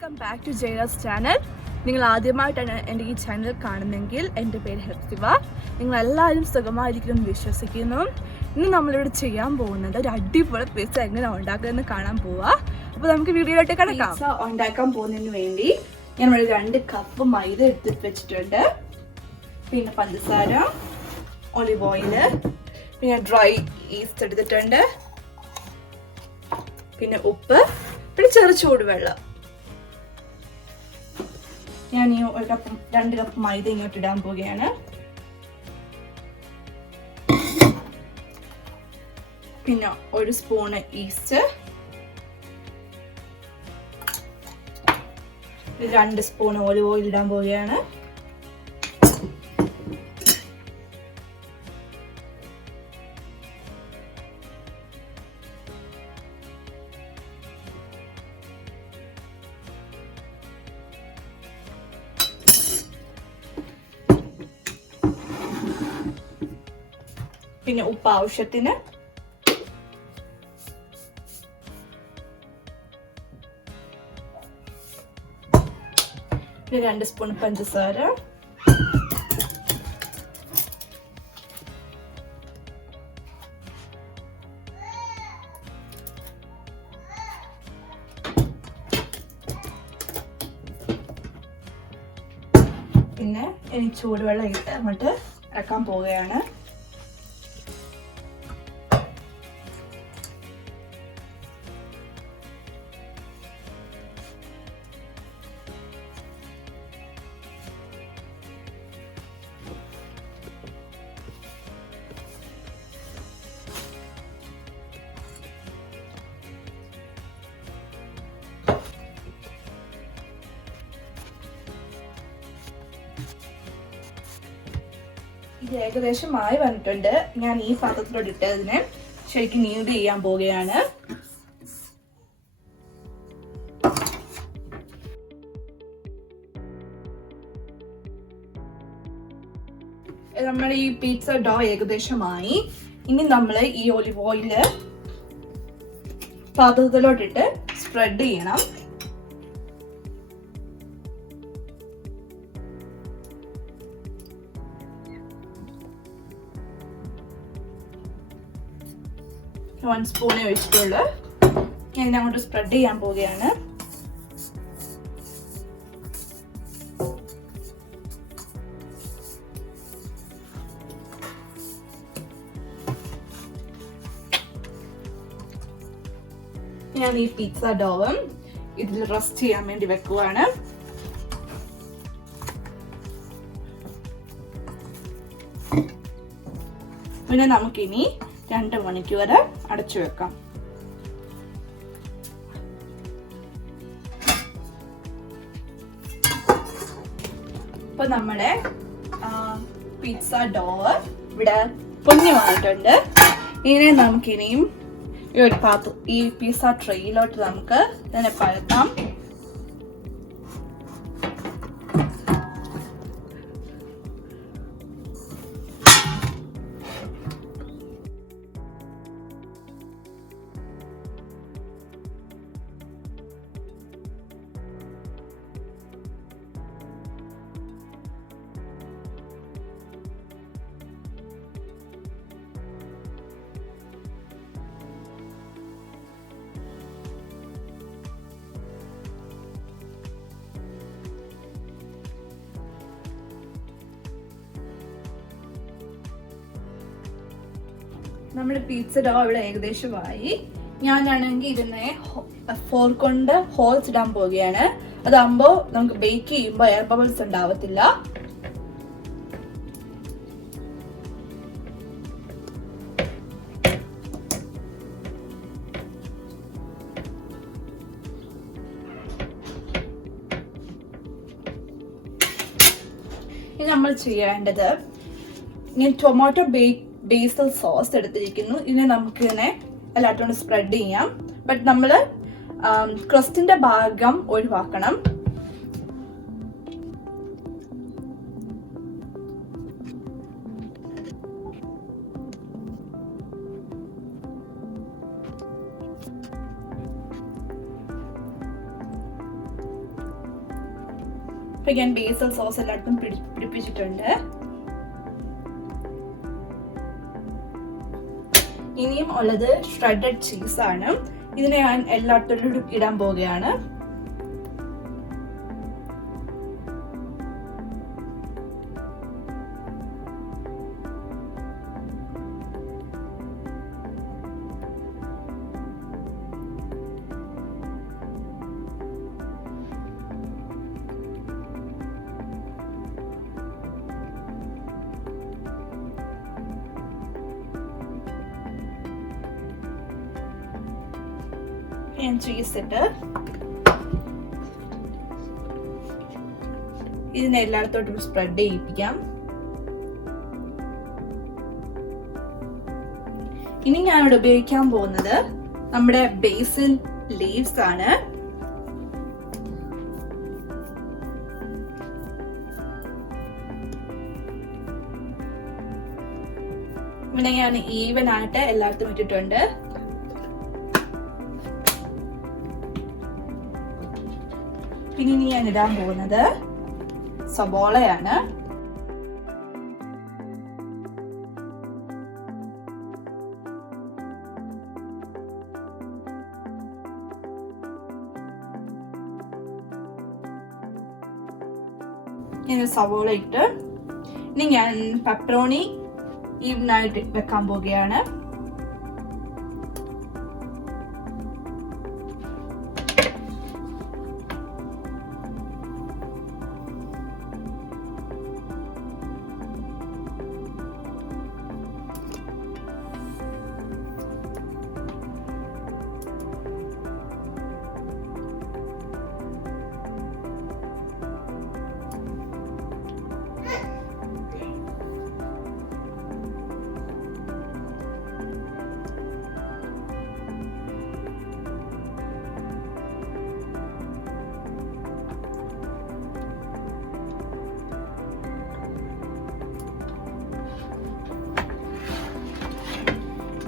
Welcome back to Jayas channel. നിങ്ങൾ ആദ്യമായിട്ടാണ് എൻ്റെ ഈ ചാനൽ കാണുന്നതെങ്കിൽ എൻ്റെ പേര് ഹെപ്സിവ. നിങ്ങളെല്ലാവരും സുഖമായിരിക്കുമെന്ന് വിശ്വസിക്കുന്നു. ഇന്ന് നമ്മളിവിടെ ചെയ്യാൻ പോകുന്നത് ഒരു അടിപൊളി പിസ്സ എങ്ങനെ ഉണ്ടാക്കുമെന്ന് കാണാൻ പോവാ. അപ്പോൾ നമുക്ക് വീഡിയോയിലോട്ട് കിടക്കാം. പിസ്സ ഉണ്ടാക്കാൻ പോകുന്നതിന് വേണ്ടി ഞാൻ ഇവിടെ 2 കപ്പ് മൈദ എടുത്തിട്ട് വെച്ചിട്ടുണ്ട്. പിന്നെ പഞ്ചസാര, ഒലിവ് ഓയില്, പിന്നെ ഡ്രൈ ഈസ്റ്റ് എടുത്തിട്ടുണ്ട്, പിന്നെ ഉപ്പ്, പിന്നെ ചെറു ചൂടുവെള്ളം. ഞാൻ ഈ 2 കപ്പ് മൈദ ഇങ്ങോട്ട് ഇടാൻ പോവുകയാണ്. പിന്നെ 1 spoon east, 2 spoon olive oil ഇടാൻ പോവുകയാണ്. പിന്നെ ഉപ്പ് ആവശ്യത്തിന്, പിന്നെ 2 സ്പൂൺ പഞ്ചസാര, പിന്നെ ഇനി ചൂടുവെള്ളം ഇട്ട് അങ്ങോട്ട് ഇറക്കാൻ പോവുകയാണ്. ഇത് ഏകദേശം ആയി വന്നിട്ടുണ്ട്. ഞാൻ ഈ പാത്രത്തിലോട്ട് ഇട്ടതിനെ ശരിക്കും നീഡ് ചെയ്യാൻ പോവുകയാണ്. നമ്മുടെ ഈ പിസ്സ ഡോ ഏകദേശമായി. ഇനി നമ്മൾ ഈ ഒലിവ് ഓയില് പാത്രത്തിലോട്ടിട്ട് സ്പ്രെഡ് ചെയ്യണം. വൺ സ്പൂണേ ഒഴിച്ചിട്ടുള്ളൂ. ഞാൻ ഇതിനങ്ങോട്ട് സ്പ്രെഡ് ചെയ്യാൻ പോവുകയാണ്. ഞാൻ ഈ പിസ്സ ഡോവും ഇതിൽ റെസ്റ്റ് ചെയ്യാൻ വേണ്ടി വെക്കുവാണ്. പിന്നെ നമുക്കിനി 2 മണിക്കൂർ അടച്ചു വെക്കാം. ഇപ്പൊ നമ്മുടെ പിസ്സ ഡോ ഇവിടെ പൊങ്ങി വന്നിട്ടുണ്ട്. ഇതിനെ നമുക്കിനിയും ഈ ഒരു ഈ പിസ്സ ട്രേയിലോട്ട് നമുക്ക് ഇതിനെ പരത്താം. നമ്മുടെ പിസ്സ ഡോ ഇവിടെ ഏകദേശമായി. ഞാനാണെങ്കിൽ ഇതിനെ ഫോർക്ക് കൊണ്ട് ഹോൾസ് ഇടാൻ പോവുകയാണ്. അതാകുമ്പോൾ നമുക്ക് ബേക്ക് ചെയ്യുമ്പോൾ എയർ ബബിൾസ് ഉണ്ടാവത്തില്ല. ഇനി നമ്മൾ ചെയ്യേണ്ടത്, ഞാൻ ടൊമാറ്റോ ബേസൽ സോസ് എടുത്തിരിക്കുന്നു. ഇതിനെ നമുക്ക് ഇതിനെ എല്ലാത്തോണ്ട് സ്പ്രെഡ് ചെയ്യാം. ബട്ട് നമ്മൾ ക്രസ്റ്റിന്റെ ഭാഗം ഒഴിവാക്കണം. ഇപ്പൊ ഞാൻ ബേസൽ സോസ് എല്ലായിടത്തും പിടിപ്പിച്ചിട്ടുണ്ട്. ഇനിയും ഉള്ളത് ഷ്രെഡഡ് ചീസ് ആണ്. ഇതിനെ ഞാൻ എല്ലായിടത്തും ഇടാൻ പോവുകയാണ്. ഞാൻ ചീസ് ഇട്ട് ഇതിനെ എല്ലായിടത്തോട്ടും സ്പ്രെഡ് ചെയ്യിപ്പിക്കാം. ഇനി ഞാൻ ഇവിടെ ഉപയോഗിക്കാൻ പോകുന്നത് നമ്മുടെ ബേസിൽ ലീവ്സ് ആണ്. ഇവിടെ ഞാൻ ഈവൻ ആയിട്ട് എല്ലായിടത്തും ഇട്ടിട്ടുണ്ട്. പിന്നെ ഇനി ഞാൻ ഇടാൻ പോകുന്നത് സബോളയാണ്. ഞാൻ സവോള ഇട്ട് ഇനി ഞാൻ പെപ്പറോണി ഈവനായിട്ട് വെക്കാൻ പോവുകയാണ്.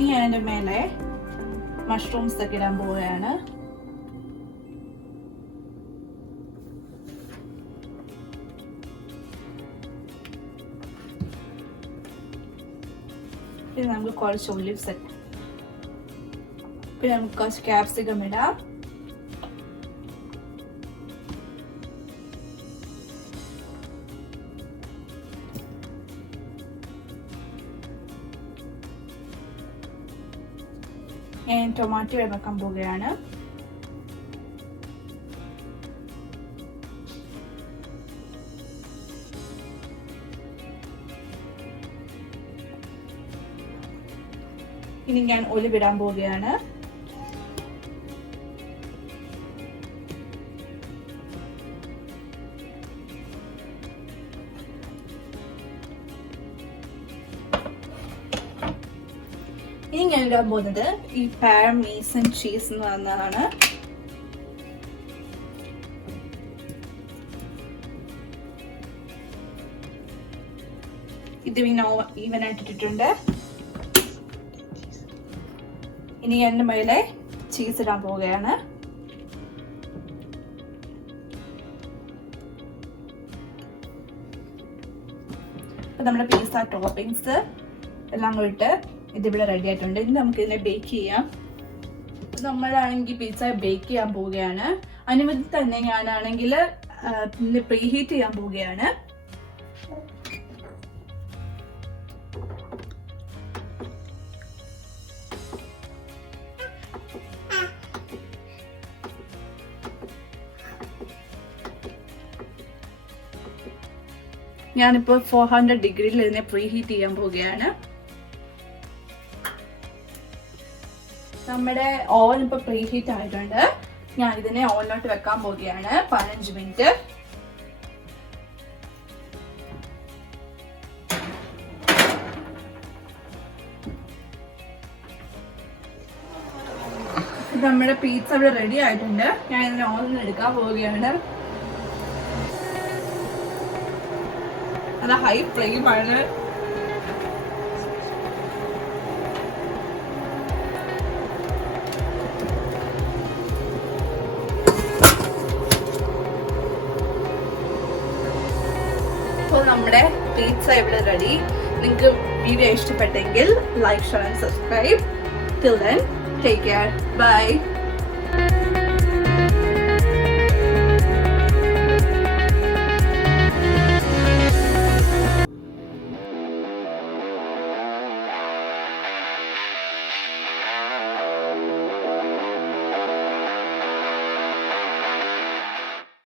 ഇനി ഞാൻ അതിൻ്റെ മേലെ മഷ്റൂംസ് ഒക്കെ ഇടാൻ പോവുകയാണ്. പിന്നെ നമുക്ക് കുറച്ച് ഒലിവ്സ് ഇടാം. പിന്നെ നമുക്ക് കുറച്ച് ക്യാപ്സിക്കം ഇടാം. ഞാൻ ടൊമാറ്റോ വെക്കാൻ പോവുകയാണ്. ഇനി ഞാൻ ഒലിവ് ഇടാൻ പോവുകയാണ്. ഇനി ഞാൻ ഇടാൻ പോകുന്നത് ഈ പാരമീസൻ ചീസ് എന്ന് പറഞ്ഞതാണ്. ഇത് പിന്നെ ഈവനായിട്ട് ഇട്ടിട്ടുണ്ട്. ഇനി എൻ്റെ മേലെ ചീസ് ഇടാൻ പോവുകയാണ്. അപ്പൊ നമ്മുടെ പിസ്സ ടോപ്പിങ്സ് എല്ലാം കൂടിയിട്ട് ഇതിവിടെ റെഡി ആയിട്ടുണ്ട്. ഇനി നമുക്ക് ഇതിനെ ബേക്ക് ചെയ്യാം. നമ്മളാണെങ്കിൽ പിസ്സ ബേക്ക് ചെയ്യാൻ പോവുകയാണ്. അതിനുവേണ്ടി തന്നെ ഞാനാണെങ്കിൽ പ്രീ ഹീറ്റ് ചെയ്യാൻ പോവുകയാണ്. ഞാനിപ്പോൾ 400 ഡിഗ്രിയിൽ ഇതിനെ പ്രീ ഹീറ്റ് ചെയ്യാൻ പോവുകയാണ്. നമ്മുടെ ഓവൻ ഇപ്പോൾ പ്രീ ഹീറ്റ് ആയിട്ടുണ്ട്. ഞാൻ ഇതിനെ ഓവനിലോട്ട് വെക്കാൻ പോവുകയാണ് 15 മിനിറ്റ്. നമ്മുടെ പിസ്സ ഇവിടെ റെഡി ആയിട്ടുണ്ട്. ഞാൻ ഇതിനെ ഓവനിൽ എടുക്കാൻ പോവുകയാണ്. അത് ഹൈ ഫ്ലെയിമാണ്. പിസ്സ ഇവിടെ റെഡി. നിങ്ങൾക്ക് വീഡിയോ ഇഷ്ടപ്പെട്ടെങ്കിൽ like, share and subscribe. Till then, take care. Bye.